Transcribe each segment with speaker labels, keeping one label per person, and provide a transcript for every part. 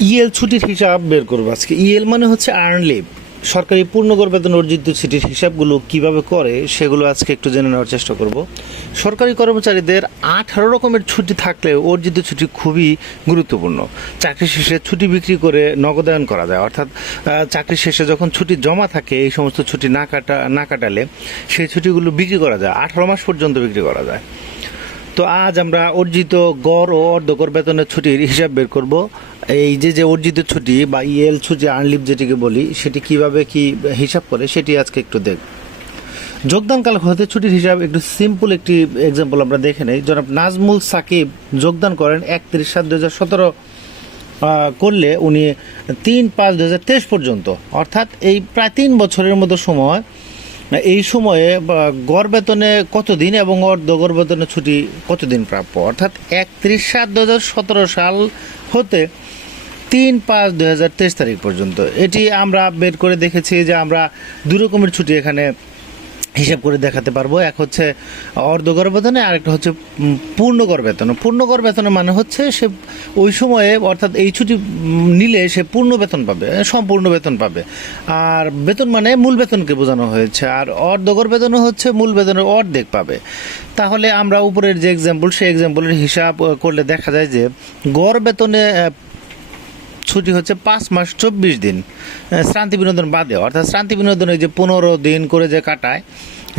Speaker 1: El ছুটির হিসাব বের করব আজকে। ইএল মানে হচ্ছে আর্ন লিভ সরকারি পূর্ণগড় বেতন অর্জিত ছুটির হিসাবগুলো কীভাবে করে, সেগুলো আজকে একটু জেনে নেওয়ার চেষ্টা করব। সরকারি কর্মচারীদের আঠারো রকমের ছুটি থাকলেও অর্জিত ছুটি খুবই গুরুত্বপূর্ণ। চাকরি শেষে ছুটি বিক্রি করে নগদায়ন করা যায়। অর্থাৎ চাকরি শেষে যখন ছুটি জমা থাকে, এই সমস্ত ছুটি না কাটা, না কাটালে সেই ছুটিগুলো বিক্রি করা যায়। আঠারো মাস পর্যন্ত বিক্রি করা যায়। তো আজ আমরা অর্জিত গড় ও অর্ধকর বেতনের ছুটির হিসাব বের করব। এই যে যে অর্জিত ছুটি বা ইএল ছুটি আনলিভ যেটিকে বলি, সেটি কীভাবে কি হিসাব করে সেটি আজকে একটু দেখ। যোগদানকাল হতে ছুটির হিসাব একটু সিম্পল একটি এক্সাম্পল আমরা দেখে নেই। জনাব নাজমুল সাকিব যোগদান করেন একত্রিশ সাত দু হাজার সতেরো করলে উনি তিন পাঁচ দু হাজার তেইশ পর্যন্ত। অর্থাৎ এই প্রায় তিন বছরের মতো সময় এই সময়ে গড় বেতনে কতদিন এবং অর্ধ গড় বেতনে ছুটি কতদিন প্রাপ্য? অর্থাৎ একত্রিশ সাত দু হাজার সতেরো সাল হতে তিন পাঁচ দু তেইশ তারিখ পর্যন্ত। এটি আমরা বের করে দেখেছি যে আমরা দু রকমের ছুটি এখানে হিসাব করে দেখাতে পারব। এক হচ্ছে অর্ধগড় বেতনে আরেকটা হচ্ছে উম, পূর্ণগড় বেতন পূর্ণগড় বেতনে মানে হচ্ছে সে ওই সময়ে অর্থাৎ এই ছুটি নিলে সে পূর্ণ বেতন পাবে সম্পূর্ণ বেতন পাবে। আর বেতন মানে মূল বেতনকে বোঝানো হয়েছে। আর অর্ধগড় বেতনও হচ্ছে মূল বেতনের অর্ধেক পাবে। তাহলে আমরা উপরের যে এক্সাম্পল সেই এক্সাম্পলের হিসাব করলে দেখা যায় যে গড় বেতনে ছুটি হচ্ছে পাঁচ মাস চব্বিশ দিন। শ্রান্তি বিনোদন বাদে, অর্থাৎ শ্রান্তি বিনোদনে যে পনেরো দিন করে যে কাটায়,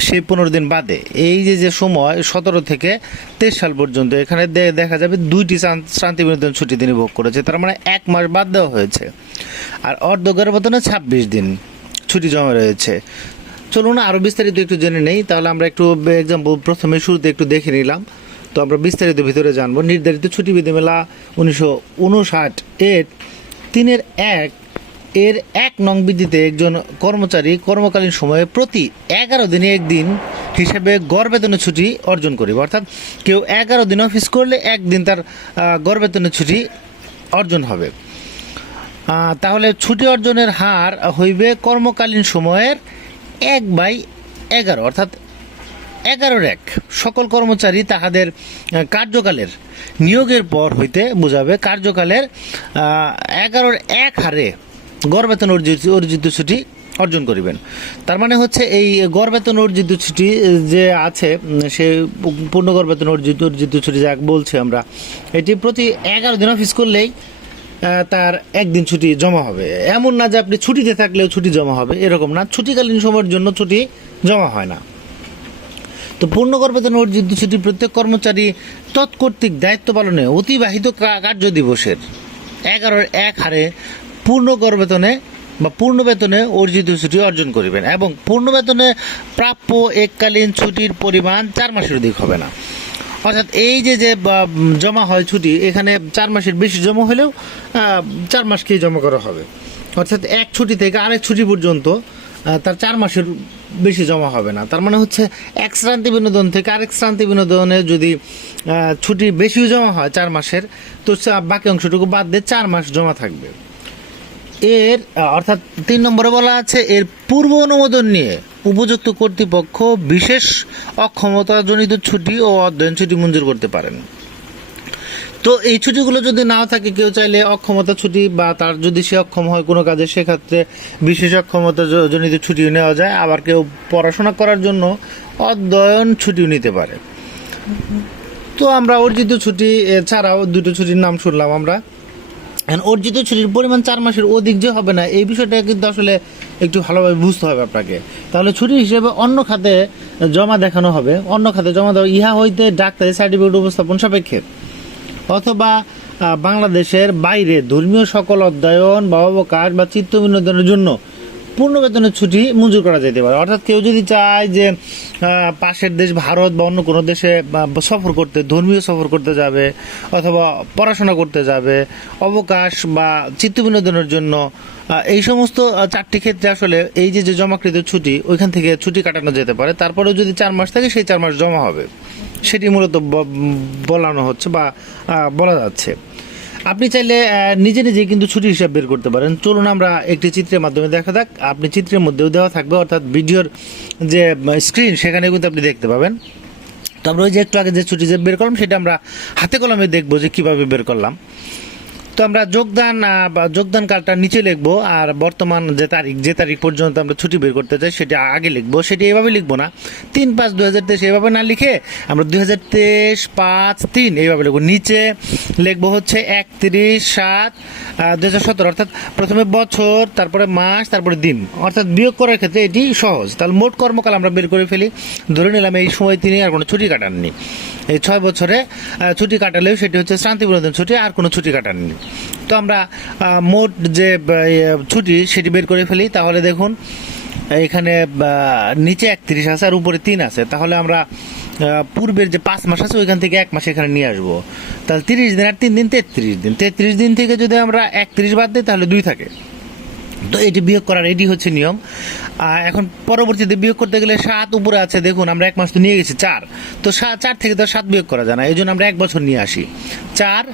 Speaker 1: সেই পনেরো দিন বাদে। এই যে যে সময়, সতেরো থেকে তেইশ সাল পর্যন্ত এখানে দেখা যাবে দুইটি শ্রান- শ্রান্তি বিনোদন ছুটি তিনি ভোগ করেছে। তার মানে এক মাস বাদ দেওয়া হয়েছে। আর অর্ধগড় বেতনে ছাব্বিশ দিন ছুটি জমা রয়েছে। চলুন আরও বিস্তারিত একটু জেনে নেই, তাহলে আমরা একটু এক্সাম্পল প্রথমে শুরুতে একটু দেখে নিলাম। তো আমরা বিস্তারিত ভিতরে জানব। নির্ধারিত ছুটি বিধিমেলা উনিশশো উনষাট এর তিনের এক এর এক নং বিধিতে একজন কর্মচারী কর্মকালীন সময়ে প্রতি এগারো দিনে একদিন হিসেবে গড় বেতনের ছুটি অর্জন করিবে। অর্থাৎ কেউ এগারো দিন অফিস করলে একদিন তার আহ, গড় বেতনের ছুটি অর্জন হবে। তাহলে ছুটি অর্জনের হার হইবে কর্মকালীন সময়ের এক বাই এগারো। অর্থাৎ এগারোর এক সকল কর্মচারী তাহাদের কার্যকালের নিয়োগের পর হইতে বোঝাবে, কার্যকালের এগারোর এক হারে গড় বেতন অর্জিত অর্জিত ছুটি অর্জন করিবেন। তার মানে হচ্ছে এই গড় বেতন অর্জিত ছুটি যে আছে সে পূর্ণ গড় বেতন অর্জিত অর্জিত ছুটি যাক বলছি আমরা, এটি প্রতি এগারো দিন অফিস করলেই তার একদিন ছুটি জমা হবে। এমন না যে আপনি ছুটিতে থাকলেও ছুটি জমা হবে, এরকম না। ছুটিকালীন সময়ের জন্য ছুটি জমা হয় না। তো পূর্ণকর বেতন অর্জিত ছুটি প্রত্যেক কর্মচারী তৎকর্তৃক দায়িত্ব পালনে অতিবাহিত কার্য দিবসের এগারোর এক হারে পূর্ণকর বেতনে বা পূর্ণ বেতনে অর্জিত ছুটি অর্জন করিবেন এবং পূর্ণ বেতনে প্রাপ্য এককালীন ছুটির পরিমাণ চার মাসের অধিক হবে না। অর্থাৎ এই যে যে জমা হয় ছুটি, এখানে চার মাসের বেশি জমা হলেও চার মাসকেই জমা করা হবে। অর্থাৎ এক ছুটি থেকে আরেক ছুটি পর্যন্ত তার চার মাসের বেশি জমা হবে না। তার মানে হচ্ছে এক শ্রান্তি বিনোদন থেকে আরেক শ্রান্তি বিনোদনে যদি ছুটি বেশিও জমা হয় চার মাসের, তো বাকি অংশটুকু বাদ দিয়ে চার মাস জমা থাকবে। এর অর্থাৎ তিন নম্বরে বলা আছে, এর পূর্ব অনুমোদন নিয়ে উপযুক্ত কর্তৃপক্ষ বিশেষ অক্ষমতাজনিত ছুটি ও অধ্যয়ন ছুটি মঞ্জুর করতে পারেন। তো এই ছুটিগুলো যদি না থাকে, কেউ চাইলে অক্ষমতা ছুটি বা তার যদি সে অক্ষম হয় কোনো কাজে, সেক্ষেত্রে বিশেষ অক্ষমতা জনিত ছুটিও নেওয়া যায়। আবার কেউ পড়াশোনা করার জন্য অধ্যয়ন ছুটিও নিতে পারে। তো আমরা অর্জিত ছুটি ছাড়াও দুটো ছুটির নাম শুনলাম আমরা। অর্জিত ছুটির পরিমাণ চার মাসের অধিক যে হবে না, এই বিষয়টা কিন্তু আসলে একটু ভালোভাবে বুঝতে হবে আপনাকে। তাহলে ছুটি হিসেবে অন্য খাতে জমা দেখানো হবে। অন্য খাতে জমা দেওয়া, ইহা হইতে ডাক্তারি সার্টিফিকেট উপস্থাপন সাপেক্ষে। অথবা বাংলাদেশের বাইরে ধর্মীয় সকল অধ্যয়ন বা অবকাশ বা চিত্ত বিনোদনের জন্য পূর্ণ বেতনের ছুটি মঞ্জুর করা যেতে পারে। অর্থাৎ কেউ যদি চায় যে পাশের দেশ ভারত বা অন্য কোনো দেশে সফর করতে, ধর্মীয় সফর করতে যাবে, অথবা পড়াশোনা করতে যাবে, অবকাশ বা চিত্ত বিনোদনের জন্য এই সমস্ত চারটি ক্ষেত্রে আসলে এই যে যে জমাকৃত ছুটি, ওইখান থেকে ছুটি কাটানো যেতে পারে। তারপরেও যদি চার মাস থাকে, সেই চার মাস জমা হবে। সেটি মূলত বলানো হচ্ছে বা বলা যাচ্ছে। আপনি চাইলে নিজে নিজে কিন্তু ছুটি হিসাব বের করতে পারেন। চলুন আমরা একটি চিত্রের মাধ্যমে দেখা যাক। আপনি চিত্রের মধ্যেও দেওয়া থাকবে, অর্থাৎ ভিডিওর যে স্ক্রিন সেখানে কিন্তু আপনি দেখতে পাবেন। তো আমরা ওই যে একটু আগে যে ছুটি যে বের করলাম, সেটা আমরা হাতে কলমে দেখব যে কীভাবে বের করলাম। তো আমরা যোগদান যোগদান কালটা নিচে লিখব, আর বর্তমান যে তারিখ যে তারিখ পর্যন্ত আমরা ছুটি বের করতে চাই সেটা আগে লিখব, সেটি এভাবে লিখব না। তিন পাঁচ দুই হাজার তেইশ এভাবে না লিখে আমরা দুই হাজার তেইশ পাঁচ তিন এইভাবে লিখব। নিচে লিখব হচ্ছে একত্রিশ সাত দুই হাজার সতেরো, অর্থাৎ প্রথমে বছর, তারপরে মাস, তারপরে দিন। অর্থাৎ বিয়োগ করার ক্ষেত্রে এটি সহজ। তাহলে মোট কর্মকাল আমরা বের করে ফেলি। ধরে নিলাম এই সময় তিনি আর কোনো ছুটি কাটাননি। এই ছয় বছরে ছুটি কাটালেও সেটি হচ্ছে শান্তি বিনোদন ছুটি, আর কোনো ছুটি কাটাননি। তো আমরা মোট যে ছুটি সেটি বের করে ফেলি। তাহলে দেখুন, এখানে নিচে একত্রিশ আছে আর উপরে তিন আছে। তাহলে আমরা পূর্বের যে পাঁচ মাস আছে, ওইখান থেকে এক মাস এখানে নিয়ে আসব। তাহলে তিরিশ দিন আর তিন দিন তেত্রিশ দিন। তেত্রিশ দিন থেকে যদি আমরা একত্রিশ বাদ দিই, তাহলে দুই থাকে। তো এটি বিয়োগ করার এটি হচ্ছে নিয়ম। এখন পরবর্তীতে বিয়োগ করতে গেলে সাত উপরে আছে, দেখুন, আমরা এক মাস তো নিয়ে গেছি, চার। তো চার থেকে তো সাত বিয়োগ করা যায় না এই জন্য আমরা এক বছর নিয়ে আসি। চার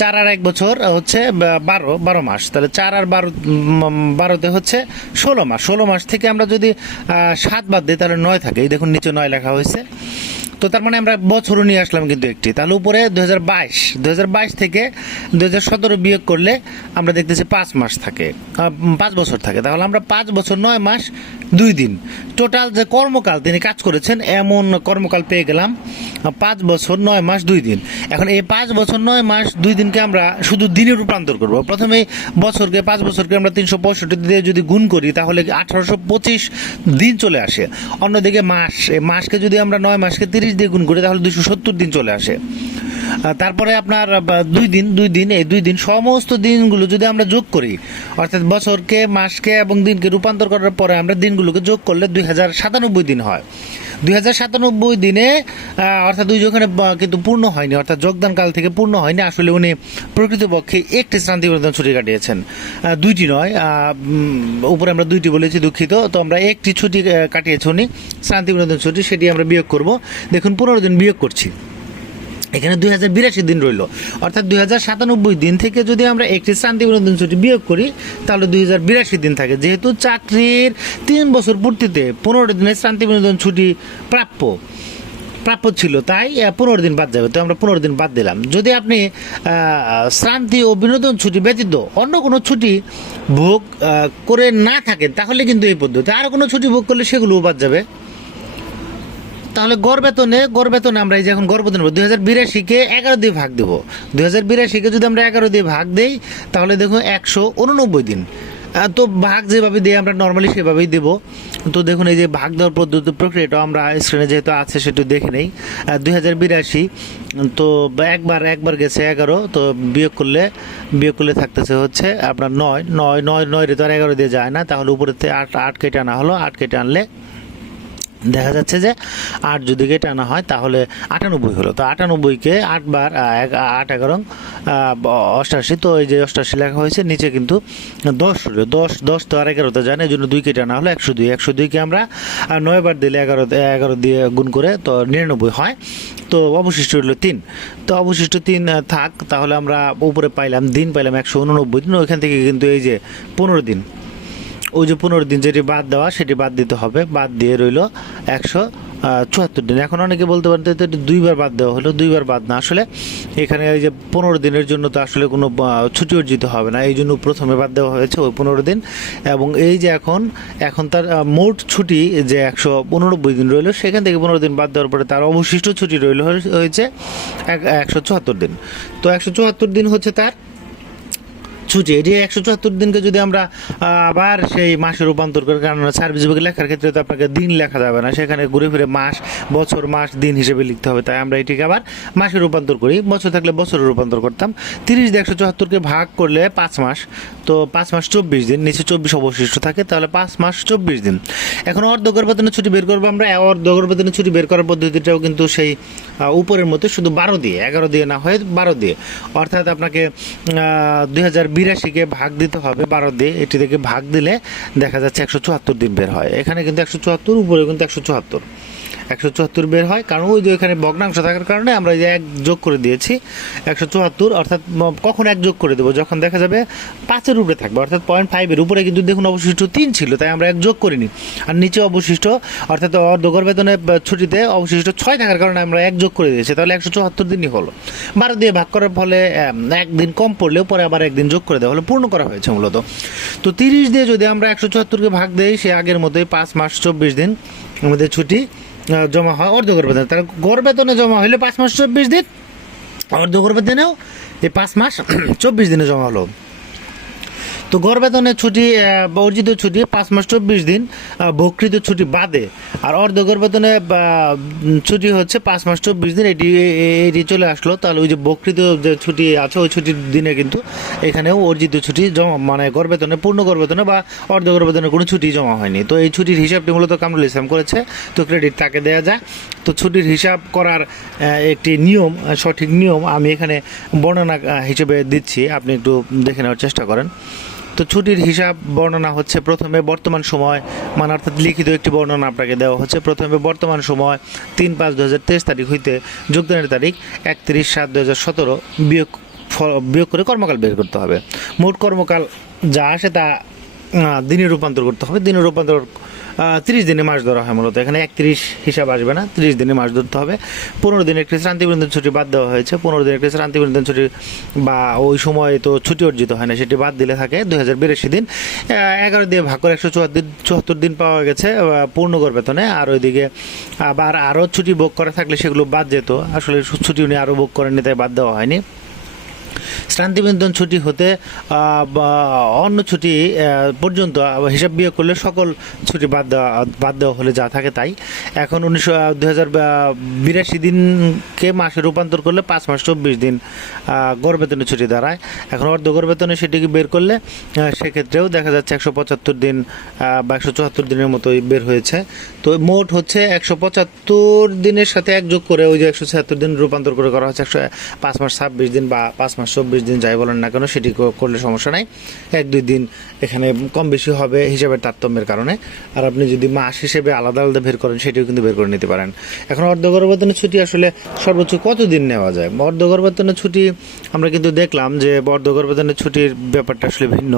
Speaker 1: চার আর এক বছর হচ্ছে বারো বারো মাস। তাহলে চার আর বারো বারোতে হচ্ছে ষোলো মাস। ষোলো মাস থেকে আমরা যদি সাত বাদ দিই, তাহলে নয় থাকে। এই দেখুন, নিচে নয় লেখা হয়েছে। তো তার মানে আমরা বছরও নিয়ে আসলাম কিন্তু একটি। তাহলে উপরে দু হাজার বাইশ বাইশ থেকে দু হাজার সতেরো বিয়োগ করলে আমরা দেখতেছি পাঁচ মাস থাকে। পাঁচ বছর থাকে। তাহলে আমরা পাঁচ বছর, নয় মাস, দুই দিন। টোটাল যে কর্মকাল তিনি কাজ করেছেন, এমন কর্মকাল পেয়ে গেলাম পাঁচ বছর, নয় মাস, দুই দিন। এখন এই পাঁচ বছর, নয় মাস, দুই দিনকে আমরা শুধু দিনে রূপান্তর করব। প্রথমে বছরকে, পাঁচ বছরকে আমরা তিনশো পঁয়ষট্টি দিয়ে যদি গুণ করি, তাহলে আঠারোশো পঁচিশ দিন চলে আসে। অন্যদিকে মাস, এই মাসকে যদি আমরা নয় মাসকে তিরিশ দিয়ে গুণ করি, তাহলে দুশো সত্তর দিন চলে আসে। তারপরে আপনার দুই দিন দুই দিন, এই দুই দিন, সমস্ত দিনগুলো যদি আমরা যোগ করি, অর্থাৎ বছরকে, মাসকে এবং দিনকে রূপান্তর করার পরে আমরা দিনগুলোকে যোগ করলে দুই হাজার সাতানব্বই দিন হয়। দুই হাজার সাতানব্বই দিনে অর্থাৎ দুই কিন্তু পূর্ণ হয়নি, অর্থাৎ যোগদান কাল থেকে পূর্ণ হয়নি। আসলে উনি প্রকৃতপক্ষে একটি শান্তি বিনোদন ছুটি কাটিয়েছেন। দুইটি নয় উপরে আমরা দুইটি বলেছি, দুঃখিত। তো আমরা একটি ছুটি কাটিয়েছি উনি, শান্তি বিনোদন ছুটি, সেটি আমরা বিয়োগ করব। দেখুন, পনেরো দিন বিয়োগ করছি। এখানে দুই হাজার বিরাশি দিন রইল। অর্থাৎ দুই হাজার সাতানব্বই দিন থেকে যদি আমরা একটি শান্তি বিনোদন ছুটি বিয়োগ করি, তাহলে দুই হাজার বিরাশি দিন থাকে। যেহেতু চাকরির তিন বছর পূর্তিতে পনেরো দিনের শান্তি বিনোদন ছুটি প্রাপ্য প্রাপ্য ছিল, তাই পনেরো দিন বাদ যাবে। তো আমরা পনেরো দিন বাদ দিলাম। যদি আপনি শ্রান্তি ও বিনোদন ছুটি ব্যতীত অন্য কোনো ছুটি ভোগ করে না থাকেন, তাহলে কিন্তু এই পদ্ধতি। আর কোনো ছুটি ভোগ করলে সেগুলোও বাদ যাবে। তাহলে গড় বেতনে গড় বেতনে আমরা এই যে এখন গড় বেতন দুই হাজার বিরাশিকে এগারো দিয়ে ভাগ দেবো। দুই হাজার বিরাশিকে যদি আমরা এগারো দিয়ে ভাগ দেই, তাহলে দেখুন একশো উননব্বই দিন। তো ভাগ যেভাবে দিই আমরা নর্মালি সেভাবেই দেবো। তো দেখুন এই যে ভাগ দেওয়ার পদ্ধতি প্রক্রিয়াটা আমরা স্ক্রিনে যেহেতু আছে, সেটা দেখে নেই। দুই হাজার বিরাশি, তো একবার একবার গেছে এগারো, তো বিয়োগ করলে বিয়োগ করলে থাকতেছে হচ্ছে আপনার নয় নয় নয় নয় রে তো আর এগারো দিয়ে যায় না। তাহলে উপরেতে আট আট কেটে আনা হলো আট কেটে আনলে দেখা যাচ্ছে যে আট যদি কেটে আনা হয়, তাহলে আটানব্বই হলো। তো আটানব্বইকে আটবার আট এগারো অষ্টাশি। তো এই যে অষ্টাশি লেখা হয়েছে, নিচে কিন্তু দশ দশ দশ তো আর এগারোতে যায় না এই জন্য দুই কেটে আনা হলো, একশো দুই। একশো দুইকে আমরা নয় বার দিলে এগারো এগারো দিয়ে গুণ করে তো নিরানব্বই হয়। তো অবশিষ্ট হলো তিন। তো অবশিষ্ট তিন থাক, তাহলে আমরা উপরে পাইলাম, দিন পাইলাম একশো উননব্বই। দিন ওইখান থেকে কিন্তু এই যে পনেরো দিন। ওই যে পনেরো দিন যেটি বাদ দেওয়া, সেটি বাদ দিতে হবে। বাদ দিয়ে রইল একশো চুয়াত্তর দিন। এখন অনেকে বলতে পারেন দুইবার বাদ দেওয়া হলো, দুইবার বাদ না। আসলে এখানে এই যে পনেরো দিনের জন্য তো আসলে কোনো ছুটি অর্জিত হবে না। এই জন্য প্রথমে বাদ দেওয়া হয়েছে ওই পনেরো দিন। এবং এই যে এখন এখন তার মোট ছুটি যে একশো পনেরোব্বই দিন রইল, সেখান থেকে পনেরো দিন বাদ দেওয়ার পরে তার অবশিষ্ট ছুটি রইল হয়েছে এক- একশো চুয়াত্তর দিন। তো একশো চুয়াত্তর দিন হচ্ছে তার ছুটি এটি একশো চুয়াত্তর দিনকে যদি আমরা আবার সেই মাসে রূপান্তর করি কারণ সার্ভিস বুকে লেখার ক্ষেত্রে তো আপনাকে দিন লেখা যাবে না। সেখানে ঘুরে ফিরে মাস, বছর, মাস, দিন হিসেবে লিখতে হবে। তাই আমরা এটিকে আবার মাসে রূপান্তর করি। বছর থাকলে বছরে রূপান্তর করতাম। তিরিশ দিয়ে একশো চুয়াত্তরকে ভাগ করলে পাঁচ মাস। তো পাঁচ মাস চব্বিশ দিন, নিচে চব্বিশ অবশিষ্ট থাকে, তাহলে পাঁচ মাস চব্বিশ দিন। এখন অর্ধগর বেতনের ছুটি বের করব আমরা। অর্ধগর বেতনের ছুটি বের করার পদ্ধতিটাও কিন্তু সেই উপরের মতো, শুধু বারো দিয়ে, এগারো দিয়ে না হয়ে বারো দিয়ে। অর্থাৎ আপনাকে দুই হাজার বিরাশিকে ভাগ দিতে হবে, বারো দিয়ে এটি থেকে ভাগ দিলে দেখা যাচ্ছে একশো চুয়াত্তর দিন বের হয়। এখানে কিন্তু একশো চুয়াত্তর, উপরে কিন্তু একশো চুয়াত্তর। একশো চুয়াত্তর বের হয়, কারণ ওই যে এখানে ভগ্নাংশ থাকার কারণে আমরা যে এক যোগ করে দিয়েছি, একশো চুয়াত্তর, অর্থাৎ কখন এক যোগ করে দেবো? যখন দেখা যাবে পাঁচের উপরে থাকবে, অর্থাৎ পয়েন্ট ফাইভের উপরে কিন্তু দেখুন অবশিষ্ট তিন ছিল, তাই আমরা এক যোগ করিনি। আর নিচে অবশিষ্ট, অর্থাৎ অর্ধগর বেতনে ছুটিতে অবশিষ্ট ছয় থাকার কারণে আমরা এক যোগ করে দিয়েছি, তাহলে একশো চুয়াত্তর দিনই হলো। বারো দিয়ে ভাগ করার ফলে একদিন কম পড়লেও পরে আবার একদিন যোগ করে দেওয়া হলে, পূর্ণ করা হয়েছে মূলত। তো তিরিশ দিয়ে যদি আমরা একশো চুয়াত্তরকে ভাগ দেই, সে আগের মতোই পাঁচ মাস চব্বিশ দিন আমাদের ছুটি জমা হয়, অর্ধ বেতন তার গড় বেতনে জমা হইলে পাঁচ মাস চব্বিশ দিন। অর্ধগর বেতনেও এই পাঁচ মাস চব্বিশ দিনে জমা হলো। তো গড় বেতনের ছুটি অর্জিত ছুটি পাঁচ মাস চব্বিশ দিন বকৃত ছুটি বাদে আর অর্ধ গড় বেতনে বা, উম, ছুটি হচ্ছে পাঁচ মাস চব্বিশ দিন। এটি এটি চলে আসলো। তাহলে ওই যে বকৃত যে ছুটি আছে ওই ছুটির দিনে কিন্তু এখানেও অর্জিত ছুটি জমা মানে গড় বেতনে পূর্ণ গড় বেতনে বা অর্ধ গড় কোনো ছুটি জমা হয়নি। তো এই ছুটির হিসাবটি মূলত কামরুল ইসলাম করেছে। তো ক্রেডিট তাকে দেওয়া যায় তো ছুটির হিসাব করার একটি নিয়ম সঠিক নিয়ম আমি এখানে বর্ণনা হিসেবে দিচ্ছি। আপনি একটু দেখে নেওয়ার চেষ্টা করেন। তো ছুটির হিসাব বর্ণনা হচ্ছে প্রথমে বর্তমান সময় মানে অর্থাৎ লিখিত একটি বর্ণনা আপনাকে দেওয়া হচ্ছে। প্রথমে বর্তমান সময় তিন পাঁচ দু হাজার তেইশ তারিখ হইতে যোগদানের তারিখ একত্রিশ সাত দু হাজার সতেরো বিয়োগ বিয়োগ করে কর্মকাল বের করতে হবে। মোট কর্মকাল যা আসে তা দিনে রূপান্তর করতে হবে। দিনে রূপান্তর তিরিশ দিনে মাছ ধরা হয় মূলত। এখানে একত্রিশ হিসাব আসবে না, তিরিশ দিনে মাছ ধরতে হবে। পনেরো দিনের একটি শ্রান্তিবিনোদন ছুটি বাদ দেওয়া হয়েছে। পনেরো দিনের একটি শ্রান্তিবিনোদন ছুটি বা ওই সময় তো ছুটি অর্জিত হয় না, সেটি বাদ দিলে থাকে দুই হাজার বিরাশি দিন। এগারো দিয়ে ভাগ করে একশো চুয়াত্তর চুয়াত্তর দিন পাওয়া গেছে পূর্ণগড় বেতনে। আর ওইদিকে আবার আরও ছুটি ভোগ করা থাকলে সেগুলো বাদ যেত। আসলে ছুটি উনি আরও ভোগ করেননি, তাই বাদ দেওয়া হয়নি। শ্রান্তিবিনোদন ছুটি হতে অন্য ছুটি পর্যন্ত হিসাব বিয়োগ করলে সকল ছুটি বাদ দেওয়া বাদ দেওয়া হলে যা থাকে তাই। এখন উনিশশো দু হাজার বিরাশি দিনকে মাসে রূপান্তর করলে পাঁচ মাস চব্বিশ দিন গড় বেতনের ছুটি দাঁড়ায়। এখন অর্ধ গড় বেতনে সেটিকে বের করলে সেক্ষেত্রেও দেখা যাচ্ছে একশো পঁচাত্তর দিন বা একশো চুয়াত্তর দিনের মতোই বের হয়েছে। তো মোট হচ্ছে একশো পঁচাত্তর দিনের সাথে একযোগ করে ওই যে একশো ছিয়াত্তর দিন রূপান্তর করে করা হচ্ছে, একশো, পাঁচ মাস ছাব্বিশ দিন বা পাঁচ মাস চব্বিশ দিন যাই বলেন না কেন, সেটি করলে সমস্যা নাই। এক দুই দিন এখানে কম বেশি হবে হিসাবের তারতম্যের কারণে। আর আপনি যদি মাস হিসেবে আলাদা আলাদা বের করেন, সেটিও কিন্তু বের করে নিতে পারেন। এখন অর্ধগর্ভবেতনের ছুটি আসলে সর্বোচ্চ কত দিন নেওয়া যায়? অর্ধগর্ভবেতনের ছুটি আমরা কিন্তু দেখলাম যে অর্ধগর্ভবেতনের ছুটির ব্যাপারটা আসলে ভিন্ন।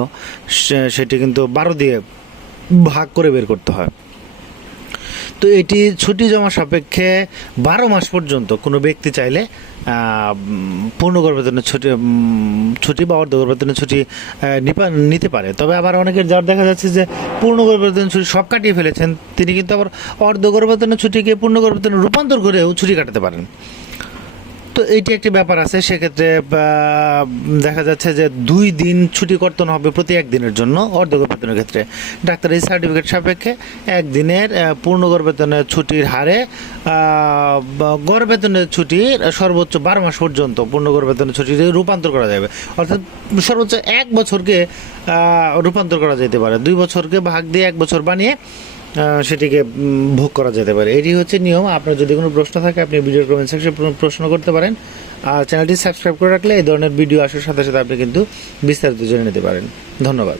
Speaker 1: সেটি কিন্তু বারো দিয়ে ভাগ করে বের করতে হয়। তো এটি ছুটি জমা সাপেক্ষে বারো মাস পর্যন্ত কোনো ব্যক্তি চাইলে উম, জন্য ছুটি ছুটি বা অর্ধ জন্য ছুটি নিতে পারে। তবে আবার অনেকের যার দেখা যাচ্ছে যে পূর্ণ জন্য ছুটি সব কাটিয়ে ফেলেছেন। তিনি কিন্তু আবার অর্ধ জন্য ছুটিকে পূর্ণ জন্য রূপান্তর করেও ছুটি কাটাতে পারেন। তো এইটি একটি ব্যাপার আছে, সেক্ষেত্রে দেখা যাচ্ছে যে দুই দিন ছুটি কর্তন হবে প্রতি একদিনের জন্য অর্ধগড় বেতনের ক্ষেত্রে। ডাক্তারি সার্টিফিকেট সাপেক্ষে একদিনের পূর্ণগড় বেতনের ছুটির হারে গড় বেতনের ছুটির সর্বোচ্চ বারো মাস পর্যন্ত পূর্ণগড় বেতনের ছুটিতে রূপান্তর করা যাবে। অর্থাৎ সর্বোচ্চ এক বছরকে রূপান্তর করা যেতে পারে। দুই বছরকে ভাগ দিয়ে এক বছর বানিয়ে সেটিকে ভোগ করা যেতে পারে। এটি হচ্ছে নিয়ম। আপনার যদি কোনো প্রশ্ন থাকে, আপনি ভিডিওর কমেন্ট সেকশনে প্রশ্ন করতে পারেন। আর চ্যানেলটি সাবস্ক্রাইব করে রাখলে এই ধরনের ভিডিও আসার সাথে সাথে আপনি কিন্তু বিস্তারিত জেনে নিতে পারেন। ধন্যবাদ।